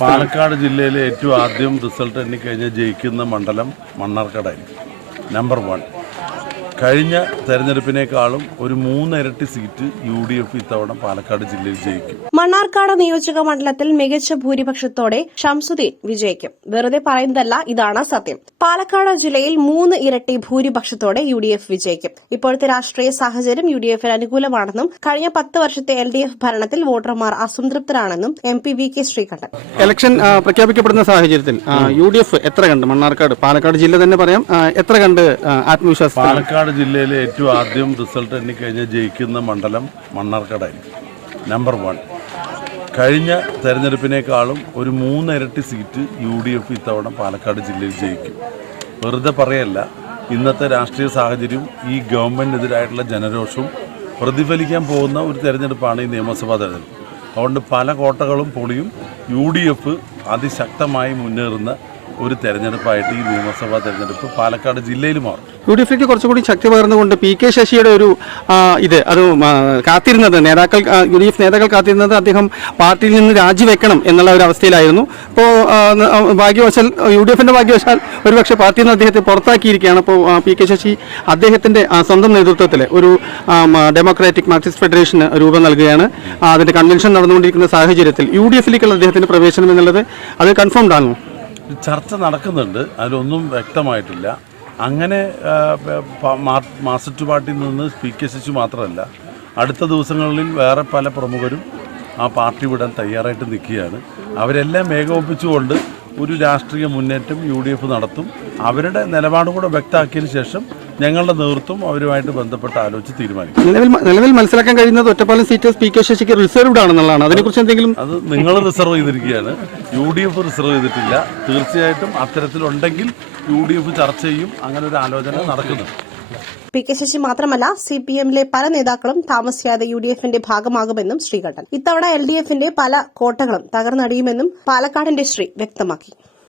പാലക്കാട് ജില്ലയിലെ ഏറ്റവും ആദ്യം റിസൾട്ട് എണ്ണിക്കഴിഞ്ഞ് ജയിക്കുന്ന മണ്ഡലം മണ്ണാർക്കാടായിരിക്കും. നമ്പർ 1. കഴിഞ്ഞ തെരഞ്ഞെടുപ്പിനേക്കാളും ഒരു 3 ഇരട്ടി സീറ്റ് UDF ഇത്തവണ പാലക്കാട് ജില്ലയിൽ ജയിക്കും. മണ്ണാർക്കാട് നിയോജക മണ്ഡലത്തിൽ മികച്ച ഭൂരിപക്ഷത്തോടെ ഷംസുദ്ദീൻ വിജയിക്കും. വെറുതെ പറയുന്നതല്ല, ഇതാണ് സത്യം. പാലക്കാട് ജില്ലയിൽ 3 ഇരട്ടി ഭൂരിപക്ഷത്തോടെ UDF വിജയിക്കും. ഇപ്പോഴത്തെ രാഷ്ട്രീയ സാഹചര്യം UDFന് അനുകൂലമാണെന്നും കഴിഞ്ഞ 10 വർഷത്തെ LDF ഭരണത്തിൽ വോട്ടർമാർ അസംതൃപ്തരാണെന്നും MP VK ശ്രീകണ്ഠൻ. ഇലക്ഷൻ പ്രഖ്യാപിക്കപ്പെടുന്ന സാഹചര്യത്തിൽ UDF എത്ര കണ്ട് മണ്ണാർക്കാട് പാലക്കാട് ജില്ല തന്നെ പറയാം എത്ര കണ്ട് ആത്മവിശ്വാസം? പാലക്കാട് ജില്ലയിലെ ഏറ്റവും ആദ്യം റിസൾട്ട് എണ്ണിക്കഴിഞ്ഞ് ജയിക്കുന്ന മണ്ഡലം മണ്ണാർക്കാടായിരിക്കും. നമ്പർ 1. കഴിഞ്ഞ തെരഞ്ഞെടുപ്പിനേക്കാളും ഒരു 3 ഇരട്ടി സീറ്റ് UDF ഇത്തവണ പാലക്കാട് ജില്ലയിൽ ജയിക്കും. വെറുതെ പറയല്ല, ഇന്നത്തെ രാഷ്ട്രീയ സാഹചര്യവും ഈ ഗവൺമെന്റിനെതിരായിട്ടുള്ള ജനരോഷവും പ്രതിഫലിക്കാൻ പോകുന്ന ഒരു തെരഞ്ഞെടുപ്പാണ് ഈ നിയമസഭാ തെരഞ്ഞെടുപ്പ്. അതുകൊണ്ട് പല കോട്ടകളും പൊളിയും. UDF അതിശക്തമായി മുന്നേറുന്ന ഒരു തെരഞ്ഞെടുപ്പായിട്ട് ഈ നിയമസഭാ തെരഞ്ഞെടുപ്പ് പാലക്കാട് ജില്ലയിൽ മാറും. UDFക്ക് കുറച്ചുകൂടി ശക്തി പകർന്നുകൊണ്ട് PK ശശിയുടെ ഒരു അത് കാത്തിരുന്നത് UDF നേതാക്കൾ കാത്തിരുന്നത് അദ്ദേഹം പാർട്ടിയിൽ നിന്ന് രാജിവെക്കണം എന്നുള്ള ഒരു അവസ്ഥയിലായിരുന്നു. ഇപ്പോൾ ഭാഗ്യവശാൽ UDFന്റെ ഭാഗ്യവശാൽ ഒരുപക്ഷെ പാർട്ടിയിൽ നിന്ന് അദ്ദേഹത്തെ പുറത്താക്കിയിരിക്കുകയാണ്. അപ്പോൾ PK ശശി അദ്ദേഹത്തിന്റെ സ്വന്തം നേതൃത്വത്തിൽ ഒരു ഡെമോക്രാറ്റിക് മാർക്സിസ്റ്റ് ഫെഡറേഷന് രൂപം നൽകുകയാണ്. അതിന്റെ കൺവെൻഷൻ നടന്നുകൊണ്ടിരിക്കുന്ന സാഹചര്യത്തിൽ UDFിലേക്കുള്ള അദ്ദേഹത്തിന്റെ പ്രവേശനം എന്നുള്ളത് അത് കൺഫേംഡ് ആണോ? ചർച്ച നടക്കുന്നുണ്ട്, അതിലൊന്നും വ്യക്തമായിട്ടില്ല. അങ്ങനെ മാർക്സിസ്റ്റ് പാർട്ടിയിൽ നിന്ന് PK ശശി മാത്രമല്ല, അടുത്ത ദിവസങ്ങളിൽ വേറെ പല പ്രമുഖരും ആ പാർട്ടി വിടാൻ തയ്യാറായിട്ട് നിൽക്കുകയാണ്. അവരെല്ലാം ഏകോപിപ്പിച്ചുകൊണ്ട് ഒരു രാഷ്ട്രീയ മുന്നേറ്റം UDF നടത്തും. അവരുടെ നിലപാട് കൂടെ വ്യക്തമാക്കിയതിന് ശേഷം ഞങ്ങളുടെ നേതൃത്വം അവരുമായിട്ട് ബന്ധപ്പെട്ട് ആലോചിച്ച് തീരുമാനിക്കും. നിലവിൽ മനസ്സിലാക്കാൻ കഴിയുന്നത് ഒറ്റപ്പാലം സീറ്റ് PK ശശിക്ക് റിസർവ്ഡ് ആണെന്നുള്ളതാണ്. അതിനെക്കുറിച്ച് എന്തെങ്കിലും? അത് നിങ്ങൾ റിസർവ് ചെയ്തിരിക്കുകയാണ്, UDF റിസർവ് ചെയ്തിട്ടില്ല. തീർച്ചയായിട്ടും അത്തരത്തിലുണ്ടെങ്കിൽ UDF ചർച്ച ചെയ്യും. അങ്ങനെ ഒരു ആലോചന നടക്കുന്നുണ്ട്. PK ശശി മാത്രമല്ല, CPMലെ പല നേതാക്കളും താമസിയാതെ UDFന്റെ ഭാഗമാകുമെന്നും ശ്രീകണ്ഠൻ. ഇത്തവണ LDFന്റെ പല കോട്ടകളും തകർന്നടിയുമെന്നും പാലക്കാടിന്റെ ശ്രീ വ്യക്തമാക്കി.